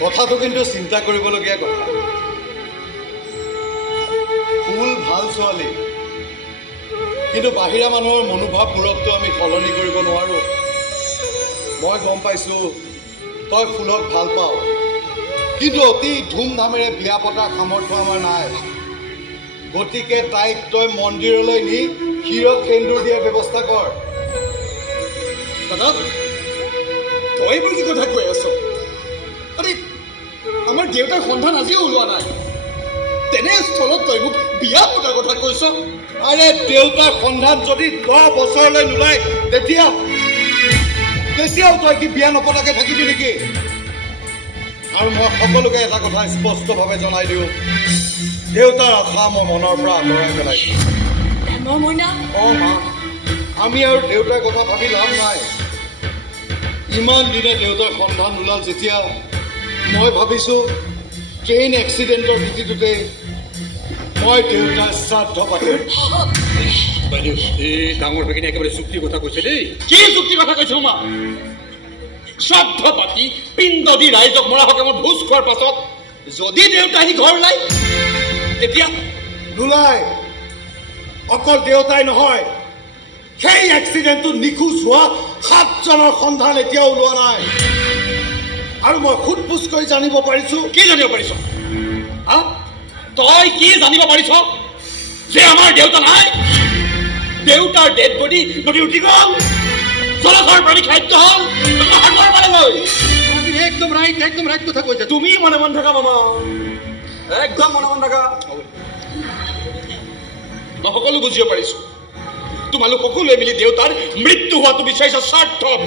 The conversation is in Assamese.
কথাটো কিন্তু চিন্তা কৰিবলগীয়া কথা। ফুল ভাল ছোৱালী, কিন্তু বাহিৰা মানুহৰ মনোভাৱবোৰকতো আমি সলনি কৰিব নোৱাৰো। মই গম পাইছো তই ফুলক ভাল পাও, কিন্তু অতি ধুমধামেৰে বিয়া পতাৰ সামৰ্থ্য আমাৰ নাই। গতিকে তাইক তই মন্দিৰলৈ নি ক্ষীৰত সেন্দুৰ দিয়াৰ ব্যৱস্থা কৰ। দাদা, তই মোৰ কি কথা কৈ আছ? আৰে আমাৰ দেউতাৰ সন্ধান আজিও ওলোৱা নাই, তেনেস্থলত তই মোক বিয়া পতাৰ কথা কৈছ? আৰে দেউতাৰ সন্ধান যদি 10 বছৰলৈ নোলায় তেতিয়াও তই কি বিয়া নপতাকে থাকিবি নেকি? আৰু মই সকলোকে এটা কথা স্পষ্টভাৱে জনাই দিওঁ, দেউতাৰ আশা মই মনৰ পৰা আঁতৰাই পেলাইছো। মা, আমি আৰু দেউতাৰ কথা ভাবি লাভ নাই। ইমান দিনে দেউতাৰ সন্ধান নোলাল যেতিয়া মই ভাবিছো ট্ৰেইন এক্সিডেণ্টৰ ভিত্তিটোতে মই দেউতাৰ শ্ৰাদ্ধ পাতিম। বাইদেউ, এই ডাঙৰ ভাগিনী একেবাৰে চুক্তিৰ কথা কৈছে দেই। কি চুক্তিৰ কথা কৈছ মা? শ্ৰাদ্ধ পাতি পিণ্ড দি ৰাইজক মৰা সকামত ভোজ খোৱাৰ পাছত যদি দেউতা আহি ঘৰ ওলাই তেতিয়া নোলাই। অকল দেউতাই নহয়, সেই এক্সিডেণ্টটো নিখোজ হোৱা 7 জনৰ সন্ধান এতিয়াও ওলোৱা নাই। আৰু মই সোধ-পোছ কৰি জানিব পাৰিছো। কি জানিব পাৰিছ? তই কি জানিব পাৰিছ? যে আমাৰ দেউতা নাই, দেউতাৰ ডেড বডি নদী উঠি গ'ল, জলচৰ প্ৰাণী খাদ্য হ'ল সাগৰ পালেগৈ। একদম ৰাইট কথা কৈছে। তুমি মনে মন থাকা মামা, একদম মনে মন থাকা। মই সকলো বুজিব পাৰিছো। তোমালোক সকলোৱে মিলি দেউতাৰ মৃত্যু হোৱাটো বিচাৰিছা স্বাৰ্থত।